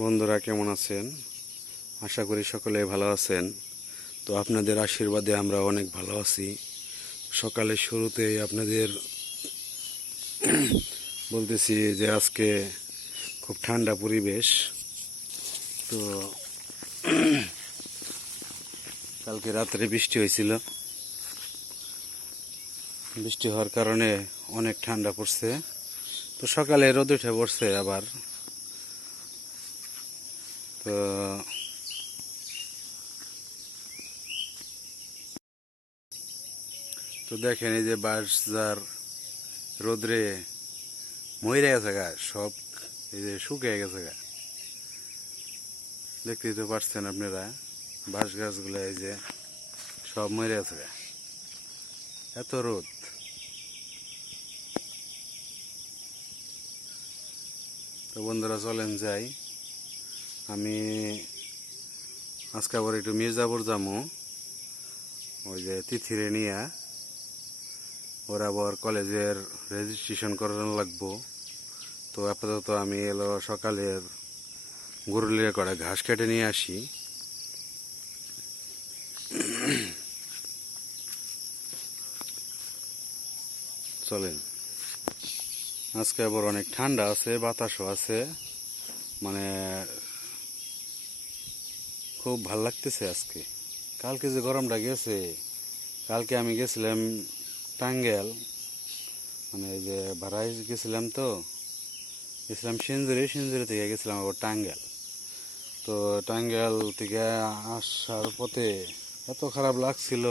বন্ধুরা, কেমন আছেন? আশা করি সকলে ভালো আছেন। তো আপনাদের আশীর্বাদে আমরা অনেক ভালো আছি। সকালের শুরুতেই আপনাদের বলতেছি যে আজকে খুব ঠান্ডা পরিবেশ। তো কালকে রাত্রে বৃষ্টি হয়েছিল। বৃষ্টি হওয়ার কারণে অনেক ঠান্ডা পড়ছে। তো সকালে রোদ উঠে পড়ছে আবার। তো তো দেখেন এই যে বাঁশজার রোদ্রে মহিরে গেছে গা, সব এই যে শুকিয়ে গেছে গা। দেখতেই তো পারছেন আপনারা, বাঁশ গাছগুলো এই যে সব মরে গেছে গা। এত রোদ। তো বন্ধুরা চলেন যাই। আমি আজকে আবার একটু মির্জাপুর যাব ওই যে তিথিরে নিয়ে ওর আবার কলেজের রেজিস্ট্রেশন করানো লাগবো। তো আপাতত আমি এলো সকালের গরুলিয়ে করে ঘাস কেটে নিয়ে আসি। চলেন। আজকে আবার অনেক ঠান্ডা আছে, বাতাসও আছে। মানে খুব ভালো লাগতেছে আজকে। কালকে যে গরমটা গেছে, কালকে আমি গেছিলাম টাঙ্গেল মানে এই যে ভাড়ায় গেছিলাম তো, গেছিলাম সিঞ্জুরি সিঞ্জুরি থেকে গেছিলাম আবার টাঙ্গেল তো টাঙ্গেল থেকে আসার পথে এত খারাপ লাগছিল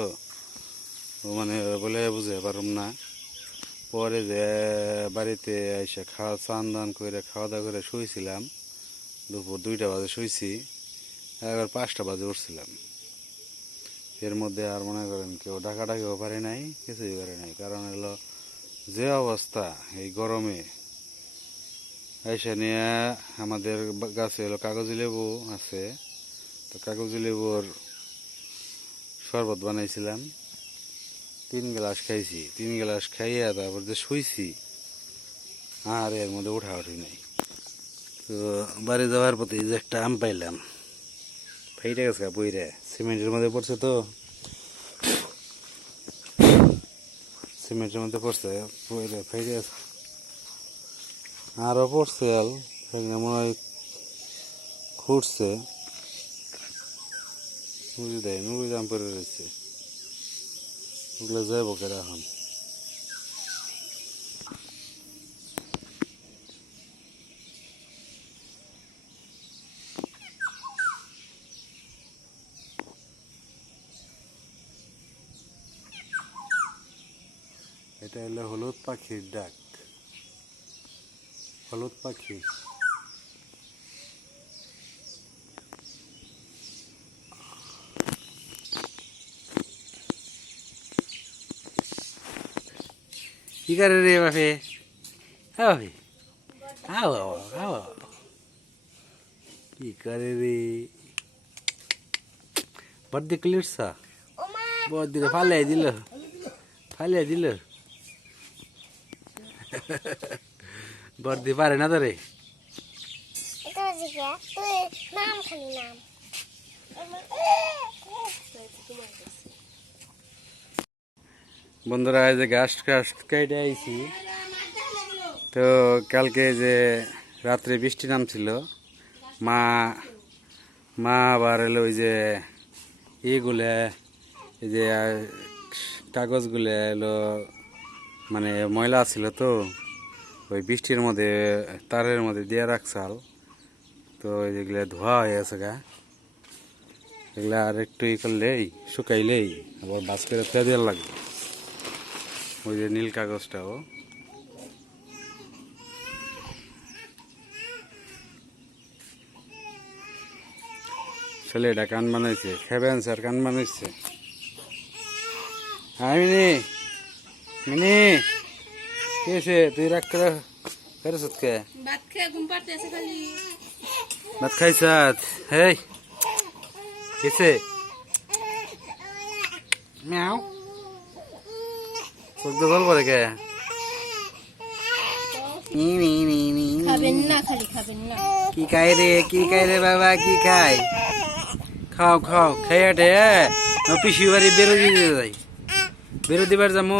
মানে বলে বুঝে পারুম না। পরে যে বাড়িতে এসে খাওয়া চান দান করে খাওয়া দাওয়া করে শুয়েছিলাম দুপুর দুইটা বাজে শুয়েছি এবার পাঁচটা বাজে উঠছিলাম। এর মধ্যে আর মনে করেন কেউ ডাকাডাকিও পারে নাই, কিছুই পারে নাই। কারণ হলো যে অবস্থা এই গরমে, এসে নিয়ে আমাদের গাছে হলো কাগজি লেবু আছে। তো কাগজি লেবুর শরবত বানাইছিলাম। তিন গ্লাস খাইছি, তিন গ্লাস খাইয়ে তারপর যে শুইছি, আর এর মধ্যে উঠা উঠি নাই। তো বাড়ি যাওয়ার এই যে একটা আম পাইলাম ফাইটে গেছে বইরে। সিমেন্টের মধ্যে পড়ছে তো। সিমেন্টের মধ্যে পড়ছে, বইরে ফেটে গেছে। আরও পড়ছে আল মনে হয় খুঁড়ছে। বুঝি দেয়, নুড়ি দাম পরে রয়েছে। ওগুলো যাইব কেরা এখন এটা হলো হলুদ পাখির ডাক। হলুদ পাখি। কি করে রে বাপে? হ্যাঁ বাপে। আও আও কি করে রে? বর্দি ক্লিয়ারসা বর্দি রে ফালে দিল। ফালে দিল। বর্দি পারে না তো রে এটা হচ্ছে কি? তুই নাম খালি নাম। বন্ধুরা এই যে গাছ গাছ কেটে আইছি। তো কালকে যে রাত্রে বৃষ্টি নামছিল মা মা আবার এলো ওই যে ইগুলো এই যে কাগজগুলো এলো মানে ময়লা ছিল তো, ওই বৃষ্টির মধ্যে, তারের মধ্যে দিয়ে রাখছাল তো যেগুলো ধোয়া হয়ে গেছে গা। এগুলা আর একটু ই করলেই, শুকাইলেই আবার বাস করে ফেলে লাগবে। ওই যে নীল কাগজটাও ছেলেটা কান বানাইছে, খেবেন স্যার, কান বানাইছে। হ্যাঁ মিনি কে আছে তুই রাখ করে ফেরত কে ভাত খেয়ে ঘুম পাড়তেছে খালি। ভাত খাইছাত হেই কেছে মিয়াও? চোখ তো জল পরে কে? খাবেন না খালি খাবেন না। কি খাই রে কি খাই রে বাবা কি খাই খাও খাও খাইয়া টে পিসি বাড়ি বেরো দিয়ে যাই। বেরো দিবার যামু।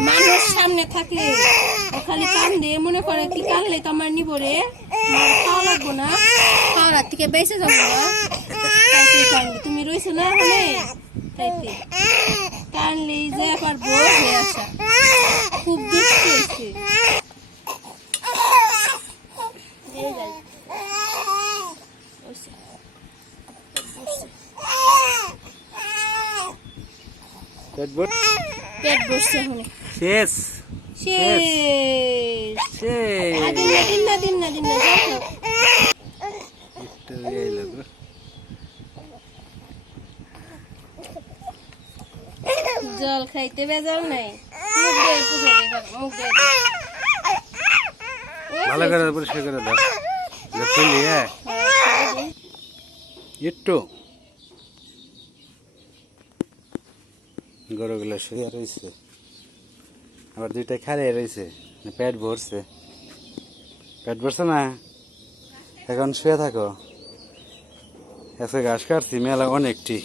মানুষ সামনে থাকলে ও খালি কান্দে মনে করে কি কানলে তো আমার নিব রে? খাওয়া লাগবো না? খাওয়ার থেকে বেঁচে যাব না? তুমি রয়েছো না তাইতে কানলেই পারব খুব দুঃখ হয়েছে। যাই। পেট বসছে ওখানে শেষ। শেষ। শেষ। দিন না দিন না দিন না দিন না যাও খাও। একটু এই লাগো। জল খাইতে বেজাল নাই। মুখ দিয়ে পুষে মুখ দিয়ে ভালো করে পরিষ্কার করে দাও। হ্যাঁ। একটু। গরুগুলো শুয়ে রয়েছে। আবার দুইটা খাড়িয়ে রয়েছে পেট ভরছে। পেট ভরছে না? এখন শুয়ে থাকো। আজকে ঘাস কাটছি, মেলা অনেকটি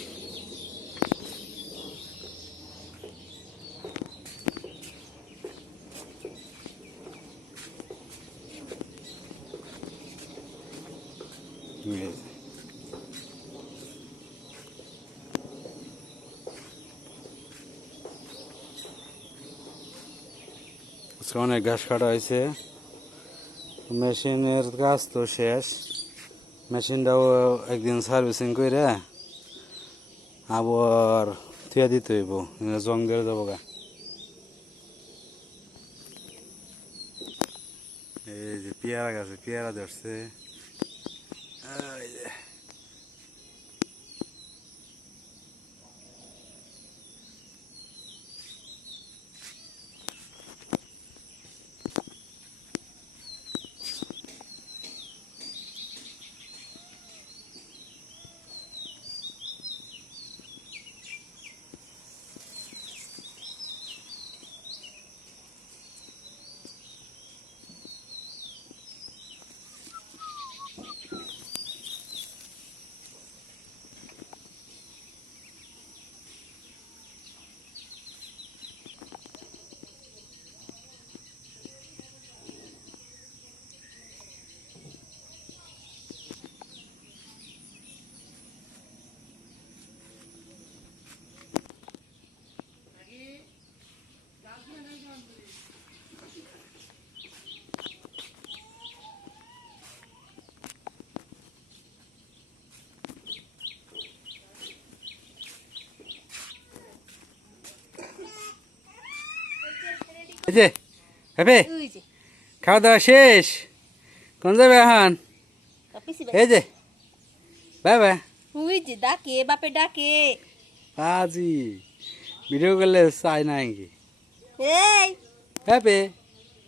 এই যে। আজকে অনেক ঘাস কাটা হয়েছে। মেশিনের কাজ তো শেষ। মেশিনটাও একদিন সার্ভিসিং করে আবার থুয়া দিতে হইব জং দিয়ে যাব গা। এই যে পেয়ারা গাছে, পেয়ারা ধরছে। যে। হ্যাপে খাওয়া দাওয়া শেষ? কোন যাবে এখন। এই যে। বাবা ওই যে ডাকে বাপে ডাকে। আজি ভিডিও করলে চাই না এই। হ্যাপে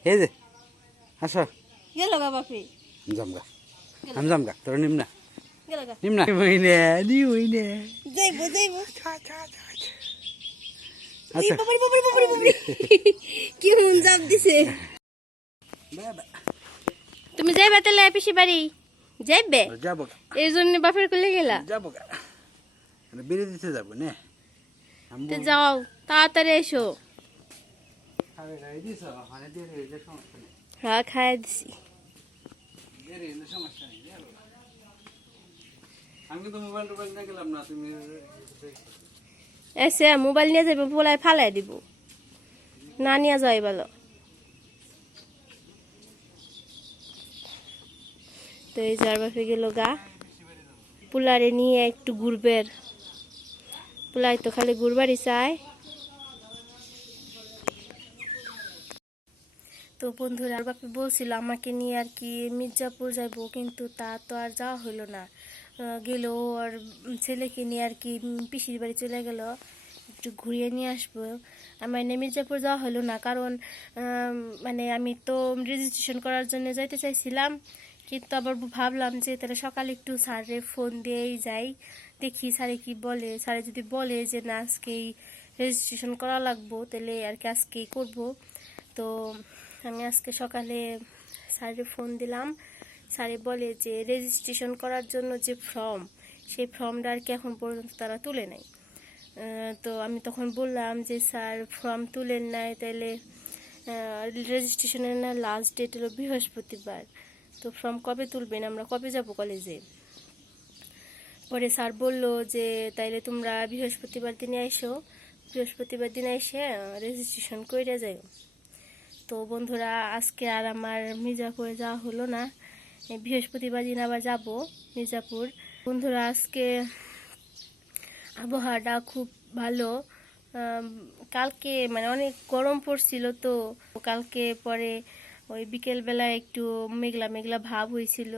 এই যে। আসো। গেল গা বাপে। জামগা আমি জামগা তোর নিম না। নিম না। বইনে নি। বইনে যাইবো যাইবো। আচ্ছা বাবারে বাবারে বাবারে বাবারে কি হুন জাপ দিছে। তুমি যাইবে তাহলে পিসি বাড়ি? যাইবে? যাব এই জন্য বাপের কোলে গেলা? যাব বেরিয়ে দিতে যাব নে? যাও তাড়াতাড়ি এসো। মানে হ্যাঁ খাই দিছি। সমস্যা নেই আমি কিন্তু মোবাইল টোবাইল নিয়ে গেলাম না তুমি এসে মোবাইল নিয়ে যাবে পোলাই ফালাই দিব। না নিয়ে যাই বলো তো এই যার বাপে গেল গা। পোলারে নিয়ে একটু ঘুরবের। পোলাই তো খালি ঘুরবারই চায়। তো বন্ধুরা বাপি বলছিল আমাকে নিয়ে আর কি মির্জাপুর যাইবো, কিন্তু তা তো আর যাওয়া হলো না। গেল আর ছেলেকে নিয়ে আর কি পিসির বাড়ি চলে গেল, একটু ঘুরিয়ে নিয়ে আসব। আমার এনে মির্জাপুর যাওয়া হলো না, কারণ মানে আমি তো রেজিস্ট্রেশন করার জন্য যাইতে চাইছিলাম, কিন্তু আবার ভাবলাম যে তাহলে সকালে একটু স্যারে ফোন দিয়েই যাই, দেখি স্যারে কি বলে। স্যারে যদি বলে যে না, আজকেই রেজিস্ট্রেশন করা লাগবো, তাহলে আর কি আজকেই করব। তো আমি আজকে সকালে স্যারে ফোন দিলাম স্যারে বলে যে রেজিস্ট্রেশন করার জন্য যে ফর্ম সেই ফর্মটা আর কি এখন পর্যন্ত তারা তুলে নেয় তো আমি তখন বললাম যে, স্যার ফর্ম তুলেন নাই তাহলে রেজিস্ট্রেশনের না লাস্ট ডেট হলো বৃহস্পতিবার। তো ফর্ম কবে তুলবেন? আমরা কবে যাব কলেজে পরে স্যার বলল যে, তাইলে তোমরা বৃহস্পতিবার দিনে এসো বৃহস্পতিবার দিনে এসে রেজিস্ট্রেশন করে যাও তো বন্ধুরা, আজকে আর আমার মির্জাপুরে যাওয়া হলো না। বৃহস্পতিবার দিন আবার যাব মির্জাপুর। বন্ধুরা, আজকে আবহাওয়াটা খুব ভালো। কালকে মানে অনেক গরম পড়ছিল তো, কালকে পরে ওই বিকেলবেলা একটু মেঘলা মেঘলা ভাব হয়েছিল।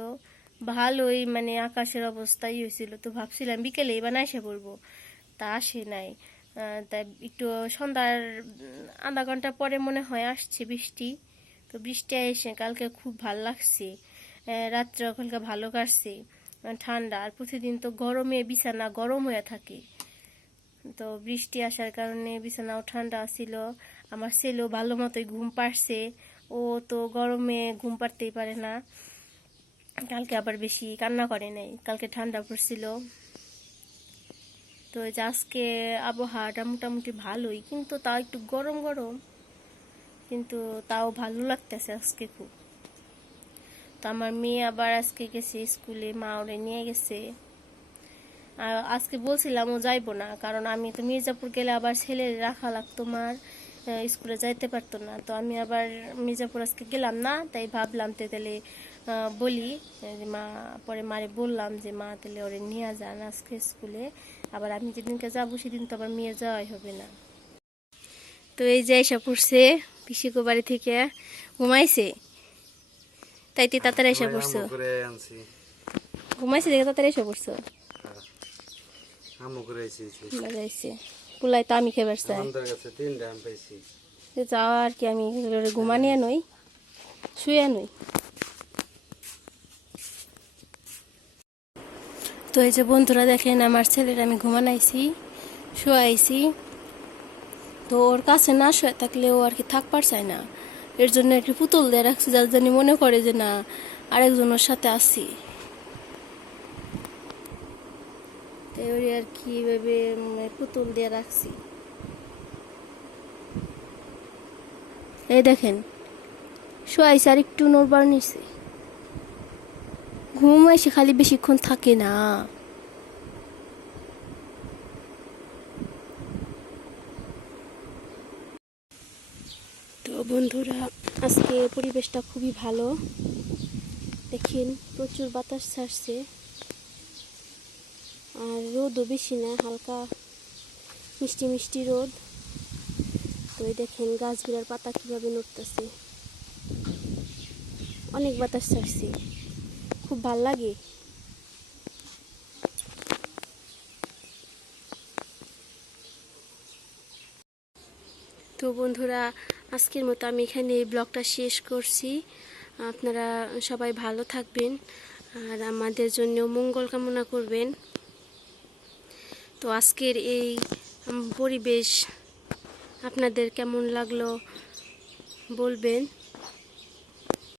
ভালোই মানে আকাশের অবস্থাই হয়েছিল। তো ভাবছিলাম বিকেলে এবার না এসে পড়ব, তা আসে নাই। তাই একটু সন্ধ্যার আধা ঘণ্টা পরে মনে হয় আসছে বৃষ্টি। তো বৃষ্টি এসে কালকে খুব ভালো লাগছে। রাত্রে কালকে ভালো কাটছে ঠান্ডা, আর প্রতিদিন তো গরমে বিছানা গরম হয়ে থাকে। তো বৃষ্টি আসার কারণে বিছানাও ঠান্ডা ছিল, আমার ছেলেও ভালো মতোই ঘুম পাড়ছে, ও তো গরমে ঘুম পাড়তেই পারে না। কালকে আবার বেশি কান্না করে নাই, কালকে ঠান্ডা পড়ছিল। তো আজকে আবহাওয়াটা মোটামুটি ভালোই, কিন্তু তাও একটু গরম গরম, কিন্তু তাও ভালো লাগতেছে আজকে খুব। তো আমার মেয়ে আবার আজকে গেছে স্কুলে, মা ওরে নিয়ে গেছে। আর আজকে বলছিলাম ও যাইবো না, কারণ আমি তো মির্জাপুর গেলে আবার ছেলে রাখা লাগতো, মার স্কুলে যাইতে পারতো না। তো আমি আবার মির্জাপুর আজকে গেলাম না, তাই ভাবলাম তো তাহলে বলি মা, পরে মারে বললাম যে মা তাহলে ওরে নিয়ে যান আজকে স্কুলে, আবার আমি যেদিনকে যাব সেদিন তো আবার মেয়ে যাওয়াই হবে না। তো এই যে এসে পড়ছে, পিসিকো বাড়ি থেকে, ঘুমাইছে? তাই তুই তাড়াতাড়ি এসে পড়ছো ঘুমাইছে দেখে তাড়াতাড়ি এসে পড়ছো আমু করে আইছি বাজাইছে পুলাই তো আমি খেবার চাই আমাদের কাছে তিনটা আম পাইছি যাওয়া আর কি আমি ঘুমানিয়া নই শুয়ে নই তো এই যে বন্ধুরা দেখেন আমার ছেলের আমি ঘুমানাইছি শোয়াইছি তো ওর কাছে না শুয়ে থাকলে ও আর কি থাকবার চায় না এর জন্য একটি পুতুল দিয়ে রাখছি, যার জন্য মনে করে যে না, আরেকজন ওর সাথে তাই আর কি ভেবে পুতুল দিয়ে রাখছি। এই দেখেন শোয়াইছে আর একটু নড়বার নিছে ঘুম এসে খালি বেশিক্ষণ থাকে না। তো বন্ধুরা আজকে পরিবেশটা খুবই ভালো। দেখেন, প্রচুর বাতাস ছাড়ছে। আর রোদও বেশি না, হালকা মিষ্টি মিষ্টি রোদ। তো এই দেখেন, গাছগুলোর পাতা কীভাবে নড়তেছে। অনেক বাতাস ছাড়ছে। খুব ভালো লাগে। তো বন্ধুরা আজকের মতো আমি এখানে এই ব্লগটা শেষ করছি। আপনারা সবাই ভালো থাকবেন আর আমাদের জন্য মঙ্গল কামনা করবেন। তো আজকের এই পরিবেশ আপনাদের কেমন লাগল বলবেন।